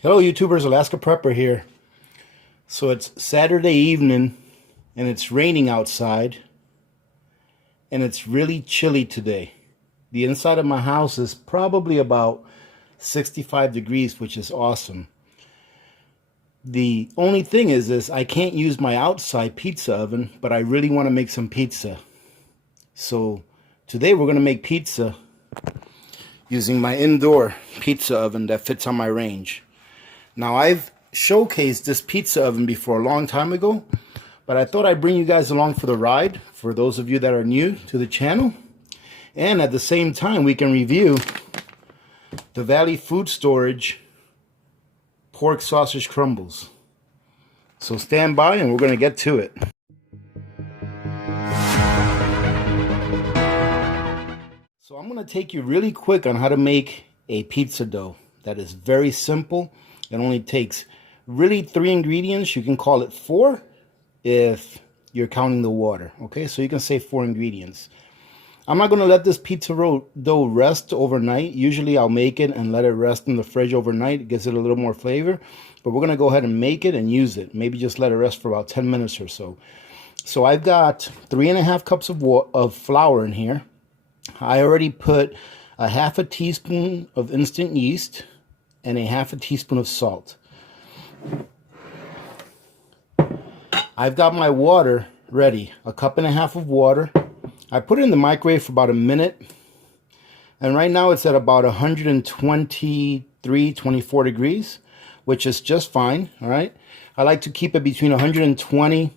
Hello YouTubers, Alaska Prepper here. So it's Saturday evening and it's raining outside and it's really chilly today. The inside of my house is probably about 65 degrees, which is awesome. The only thing is this, I can't use my outside pizza oven, but I really want to make some pizza. So today we're going to make pizza using my indoor pizza oven that fits on my range. Now, I've showcased this pizza oven before a long time ago, but I thought I'd bring you guys along for the ride, for those of you that are new to the channel. And at the same time, we can review the Valley Food Storage pork sausage crumbles. So stand by and we're going to get to it. So I'm going to take you really quick on how to make a pizza dough. That is very simple. It only takes really 3 ingredients. You can call it 4 if you're counting the water. Okay, so you can say 4 ingredients. I'm not going to let this pizza dough rest overnight. Usually I'll make it and let it rest in the fridge overnight. It gives it a little more flavor. But we're going to go ahead and make it and use it. Maybe just let it rest for about 10 minutes or so. So I've got 3½ cups of flour in here. I already put a ½ teaspoon of instant yeast and a ½ teaspoon of salt. I've got my water ready, a 1.5 cups of water. I put it in the microwave for about a minute, and right now it's at about 123, 24 degrees, which is just fine. All right, I like to keep it between 120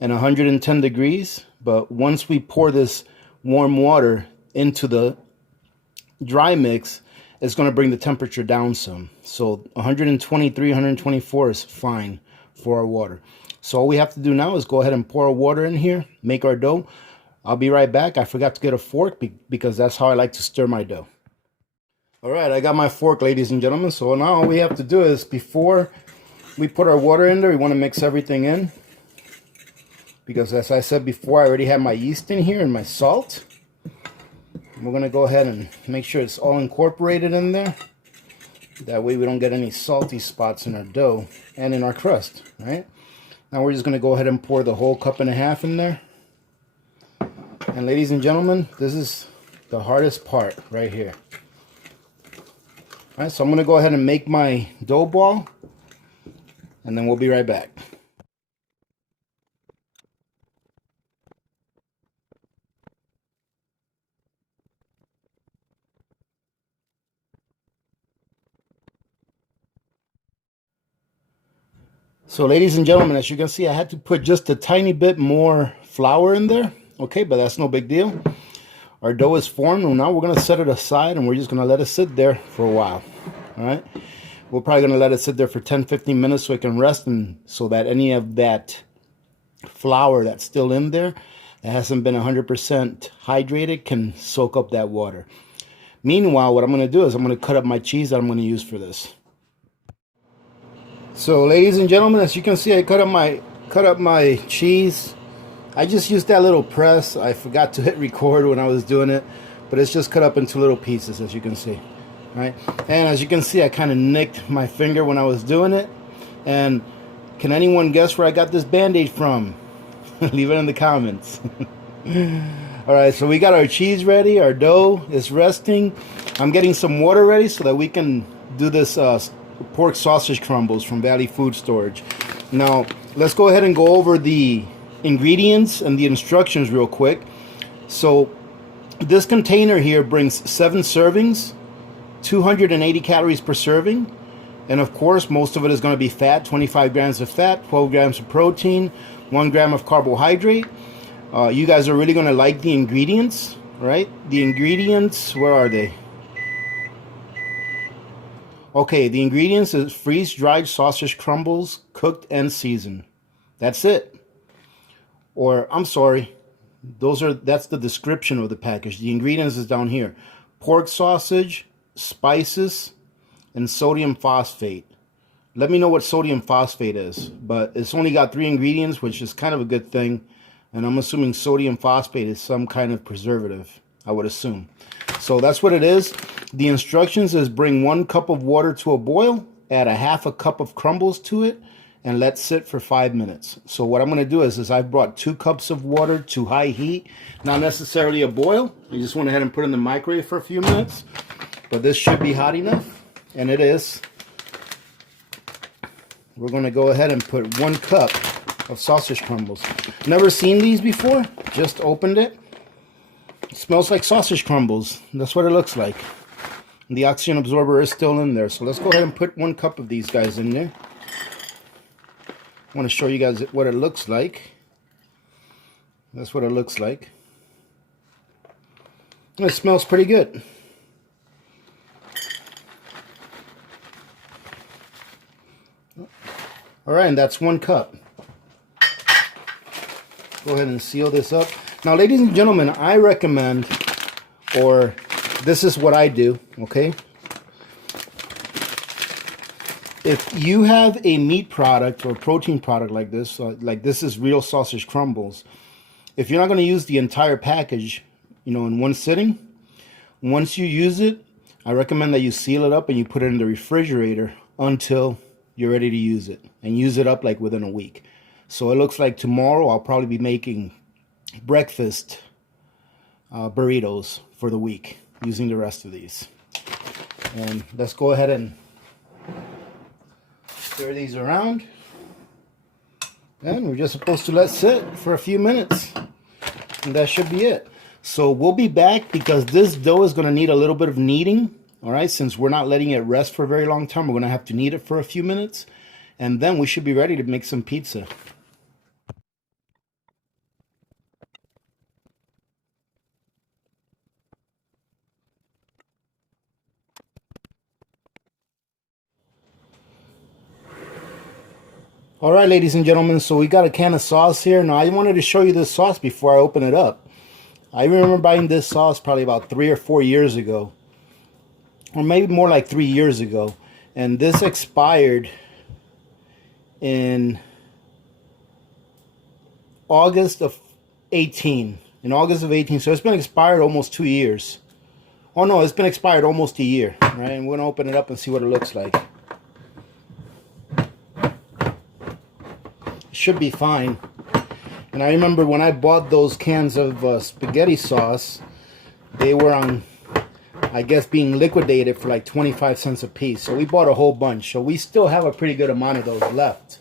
and 110 degrees, but once we pour this warm water into the dry mix, it's going to bring the temperature down some. So 123, 124 is fine for our water. So all we have to do now is go ahead and pour our water in here, make our dough. I'll be right back. I forgot to get a fork because that's how I like to stir my dough. All right, I got my fork, ladies and gentlemen. So now all we have to do is, before we put our water in there, we want to mix everything in. Because as I said before, I already have my yeast in here and my salt. We're going to go ahead and make sure it's all incorporated in there. That way we don't get any salty spots in our dough and in our crust, right? Now we're just going to go ahead and pour the whole 1.5 cups in there. And ladies and gentlemen, this is the hardest part right here. All right, so I'm going to go ahead and make my dough ball, and then we'll be right back. So ladies and gentlemen, as you can see, I had to put just a tiny bit more flour in there. Okay, but that's no big deal. Our dough is formed, and now we're going to set it aside, and we're just going to let it sit there for a while. All right, we're probably going to let it sit there for 10-15 minutes so it can rest, and so that any of that flour that's still in there that hasn't been 100% hydrated can soak up that water. Meanwhile, what I'm going to do is I'm going to cut up my cheese that I'm going to use for this. So ladies and gentlemen, as you can see, I cut up my cheese. I just used that little press. I forgot to hit record when I was doing it, but it's just cut up into little pieces, as you can see. Right? And as you can see, I kind of nicked my finger when I was doing it. And can anyone guess where I got this band-aid from? Leave it in the comments. Alright, so we got our cheese ready, our dough is resting. I'm getting some water ready so that we can do this pork sausage crumbles from Valley Food Storage. Now, let's go ahead and go over the ingredients and the instructions real quick. So, this container here brings 7 servings, 280 calories per serving, and of course, most of it is going to be fat, 25 grams of fat, 12 grams of protein, 1 gram of carbohydrate. You guys are really going to like the ingredients, right? The ingredients, where are they? Okay, the ingredients is freeze-dried sausage crumbles, cooked and seasoned. That's it. Or, I'm sorry, that's the description of the package. The ingredients is down here. Pork sausage, spices, and sodium phosphate. Let me know what sodium phosphate is. But it's only got 3 ingredients, which is kind of a good thing. And I'm assuming sodium phosphate is some kind of preservative, I would assume. So that's what it is. The instructions is bring 1 cup of water to a boil add a half a cup of crumbles to it, and let sit for 5 minutes. So what I'm going to do is I've brought 2 cups of water to high heat, not necessarily a boil. I just went ahead and put it in the microwave for a few minutes, but this should be hot enough, and it is. We're going to go ahead and put 1 cup of sausage crumbles. Never seen these before, just opened it. It smells like sausage crumbles. That's what it looks like. And the oxygen absorber is still in there, so let's go ahead and put 1 cup of these guys in there. I want to show you guys what it looks like. That's what it looks like. It smells pretty good. Alright, and that's 1 cup. Go ahead and seal this up. Now, ladies and gentlemen, I recommend, or this is what I do, okay? If you have a meat product or protein product like this is real sausage crumbles, if you're not going to use the entire package, you know, in one sitting, once you use it, I recommend that you seal it up and you put it in the refrigerator until you're ready to use it, and use it up like within a week. So it looks like tomorrow I'll probably be making breakfast burritos for the week using the rest of these. And let's go ahead and stir these around, and we're just supposed to let sit for a few minutes, and that should be it. So we'll be back because this dough is going to need a little bit of kneading. All right, since we're not letting it rest for a very long time, we're going to have to knead it for a few minutes, and then we should be ready to make some pizza. All right, ladies and gentlemen, so we got a can of sauce here. Now, I wanted to show you this sauce before I open it up. I remember buying this sauce probably about 3 or 4 years ago, or maybe more like 3 years ago. And this expired in August of 18. In August of 18, so it's been expired almost 2 years. Oh no, it's been expired almost a year, right? And we're gonna open it up and see what it looks like. Should be fine. And I remember when I bought those cans of spaghetti sauce, they were on, I guess, being liquidated for like 25 cents a piece. So we bought a whole bunch. So we still have a pretty good amount of those left.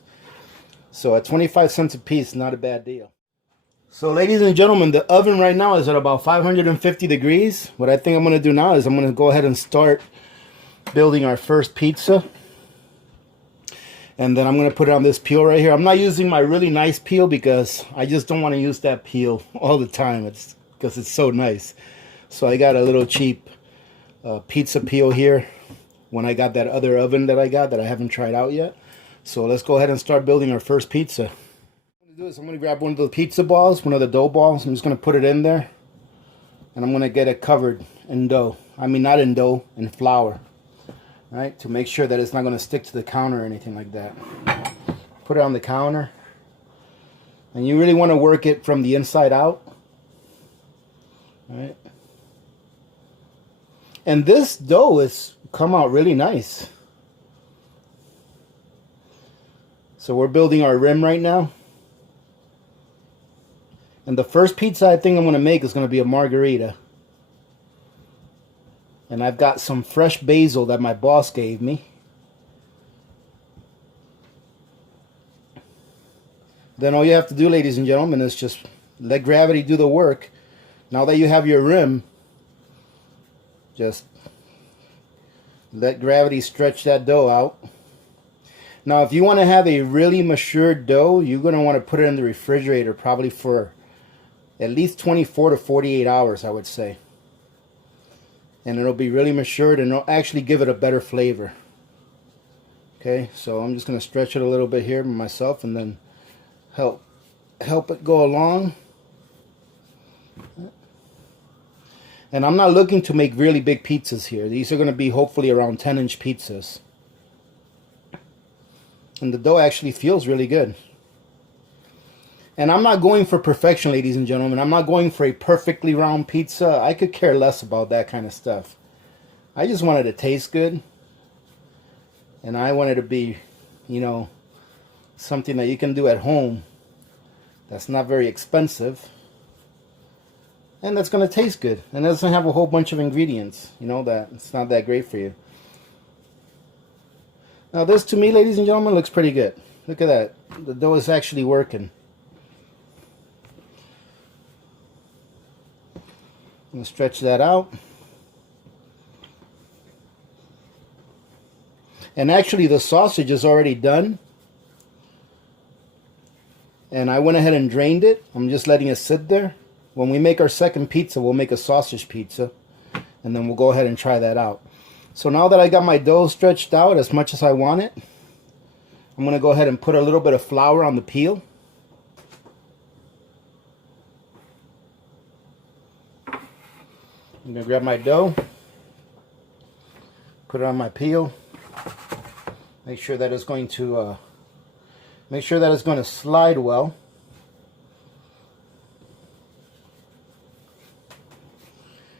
So at 25 cents a piece, not a bad deal. So ladies and gentlemen, the oven right now is at about 550 degrees. What I think I'm going to do now is I'm going to go ahead and start building our first pizza. And then I'm going to put it on this peel right here. I'm not using my really nice peel because I just don't want to use that peel all the time. It's because it's so nice. So I got a little cheap pizza peel here when I got that other oven that I got that I haven't tried out yet. So let's go ahead and start building our first pizza. What I'm going to do is I'm going to grab one of the pizza balls, one of the dough balls. I'm just going to put it in there. And I'm going to get it covered in dough. I mean, not in dough, in flour. Right, to make sure that it's not going to stick to the counter or anything like that. Put it on the counter, and you really want to work it from the inside out. Right, and this dough has come out really nice. So we're building our rim right now, and the first pizza I think I'm going to make is going to be a margarita. And I've got some fresh basil that my boss gave me. Then all you have to do, ladies and gentlemen, is just let gravity do the work. Now that you have your rim, just let gravity stretch that dough out. Now, if you want to have a really matured dough, you're going to want to put it in the refrigerator probably for at least 24 to 48 hours, I would say. And it'll be really matured, and it'll actually give it a better flavor. Okay, so I'm just going to stretch it a little bit here myself, and then help it go along. And I'm not looking to make really big pizzas here. These are going to be hopefully around 10-inch pizzas. And the dough actually feels really good. And I'm not going for perfection, ladies and gentlemen. I'm not going for a perfectly round pizza. I could care less about that kind of stuff. I just want it to taste good. And I want it to be, you know, something that you can do at home that's not very expensive. And that's going to taste good. And it doesn't have a whole bunch of ingredients, you know, that it's not that great for you. Now this, to me, ladies and gentlemen, looks pretty good. Look at that. The dough is actually working. I'm going to stretch that out. And actually the sausage is already done. And I went ahead and drained it. I'm just letting it sit there. When we make our second pizza, we'll make a sausage pizza. And then we'll go ahead and try that out. So now that I got my dough stretched out as much as I want it, I'm going to go ahead and put a little bit of flour on the peel. I'm going to grab my dough, put it on my peel, make sure that it's going to slide well.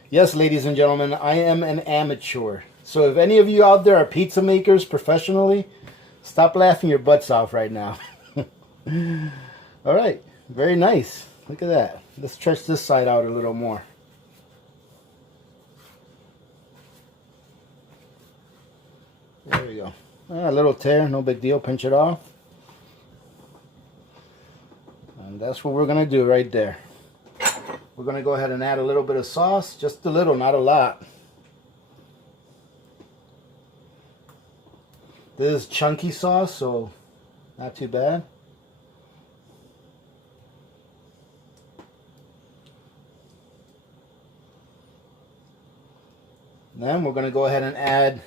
Yes, ladies and gentlemen, I am an amateur. So if any of you out there are pizza makers professionally, stop laughing your butts off right now. All right, very nice. Look at that. Let's stretch this side out a little more. There we go. A little tear, no big deal. Pinch it off. And that's what we're going to do right there. We're going to go ahead and add a little bit of sauce. Just a little, not a lot. This is chunky sauce, so not too bad. Then we're going to go ahead and add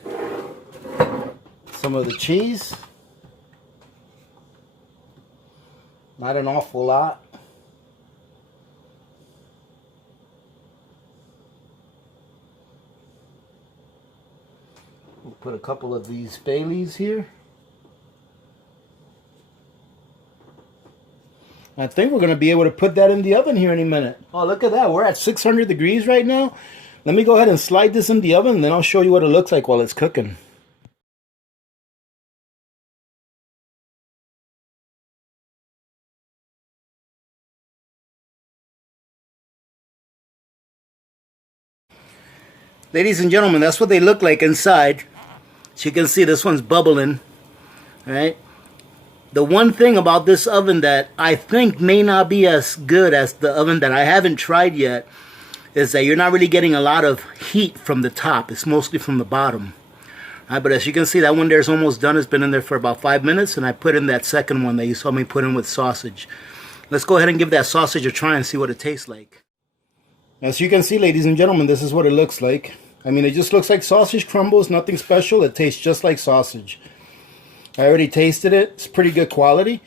some of the cheese. Not an awful lot. We'll put a couple of these Baileys here. I think we're going to be able to put that in the oven here any minute. Oh, look at that. We're at 600 degrees right now. Let me go ahead and slide this in the oven, and then I'll show you what it looks like while it's cooking. Ladies and gentlemen, that's what they look like inside. So you can see this one's bubbling. All right. The one thing about this oven that I think may not be as good as the oven that I haven't tried yet is that you're not really getting a lot of heat from the top. It's mostly from the bottom. All right, but as you can see, that one there is almost done. It's been in there for about 5 minutes, and I put in that second one that you saw me put in with sausage. Let's go ahead and give that sausage a try and see what it tastes like. As you can see, ladies and gentlemen, this is what it looks like. I mean, it just looks like sausage crumbles, nothing special. It tastes just like sausage. I already tasted it. It's pretty good quality.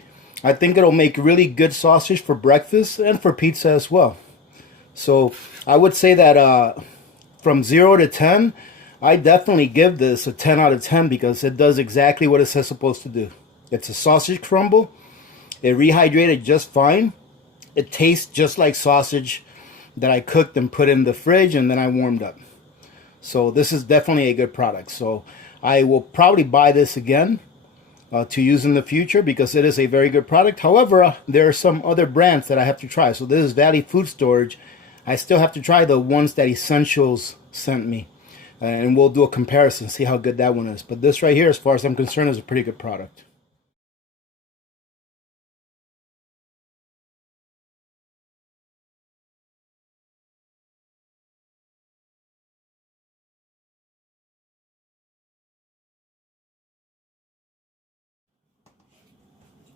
I think it'll make really good sausage for breakfast and for pizza as well. So I would say that from 0 to 10, I definitely give this a 10 out of 10 because it does exactly what it says supposed to do. It's a sausage crumble. It rehydrated just fine. It tastes just like sausage that I cooked and put in the fridge and then I warmed up. So this is definitely a good product. So I will probably buy this again to use in the future because it is a very good product. However, there are some other brands that I have to try. So this is Valley Food Storage. I still have to try the ones that Essentials sent me. And we'll do a comparison, see how good that one is. But this right here, as far as I'm concerned, is a pretty good product.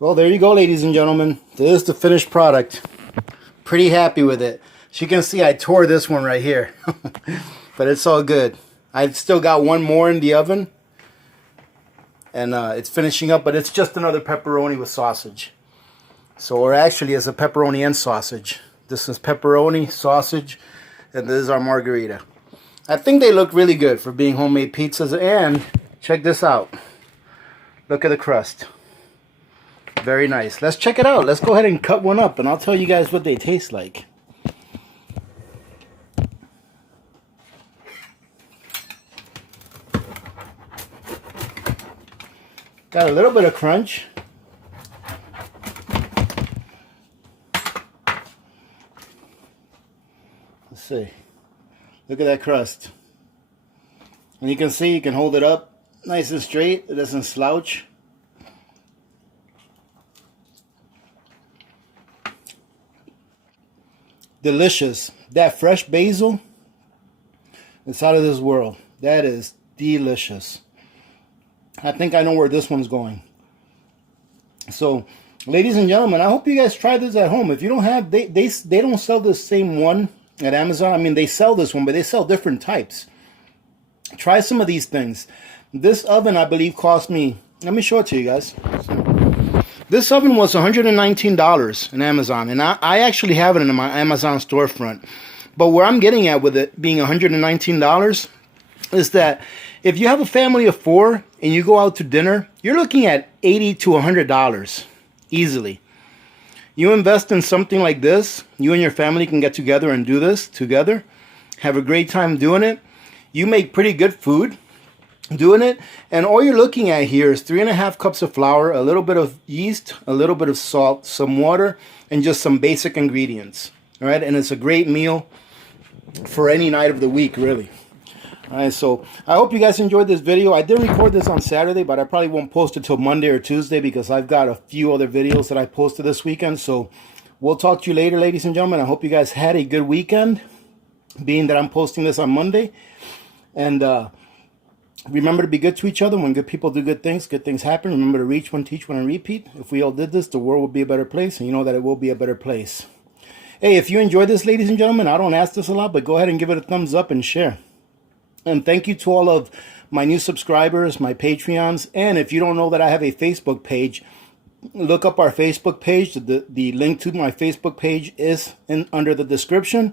Well, there you go, ladies and gentlemen. This is the finished product. Pretty happy with it. As you can see, I tore this one right here. But it's all good. I've still got one more in the oven. And it's finishing up, but it's just another pepperoni with sausage. So, or actually, it's a pepperoni and sausage. This is pepperoni, sausage, and this is our margarita. I think they look really good for being homemade pizzas. And check this out. Look at the crust. Very nice. Let's check it out. Let's go ahead and cut one up, and I'll tell you guys what they taste like. Got a little bit of crunch. Let's see. Look at that crust. And you can see, you can hold it up nice and straight. It doesn't slouch. Delicious. That fresh basil, it's out of this world. That is delicious. I think I know where this one's going. So, ladies and gentlemen, I hope you guys try this at home. If you don't have, they don't sell the same one at Amazon. I mean, they sell this one, but they sell different types. Try some of these things. This oven, I believe, cost me, let me show it to you guys. This oven was $119 in Amazon, and I actually have it in my Amazon storefront. But where I'm getting at with it being $119 is that if you have a family of 4 and you go out to dinner, you're looking at $80 to $100 easily. You invest in something like this, you and your family can get together and do this together, have a great time doing it. You make pretty good food doing it, and all you're looking at here is 3.5 cups of flour, a little bit of yeast, a little bit of salt, some water, and just some basic ingredients. All right, and it's a great meal for any night of the week, really. All right, so I hope you guys enjoyed this video. I did record this on Saturday, but I probably won't post it till Monday or Tuesday because I've got a few other videos that I posted this weekend. So we'll talk to you later, ladies and gentlemen. I hope you guys had a good weekend, being that I'm posting this on Monday. And remember to be good to each other. When good people do good things happen. Remember to reach one, teach one, and repeat. If we all did this, the world would be a better place, and you know that it will be a better place. Hey, if you enjoyed this, ladies and gentlemen, I don't ask this a lot, but go ahead and give it a thumbs up and share. And thank you to all of my new subscribers, my Patreons. And if you don't know that I have a Facebook page, look up our Facebook page. The link to my Facebook page is under the description.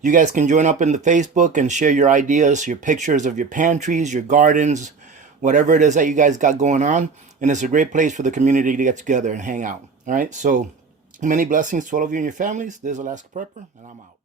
You guys can join up in the Facebook and share your ideas, your pictures of your pantries, your gardens, whatever it is that you guys got going on. And it's a great place for the community to get together and hang out. All right, so many blessings to all of you and your families. This is Alaska Prepper, and I'm out.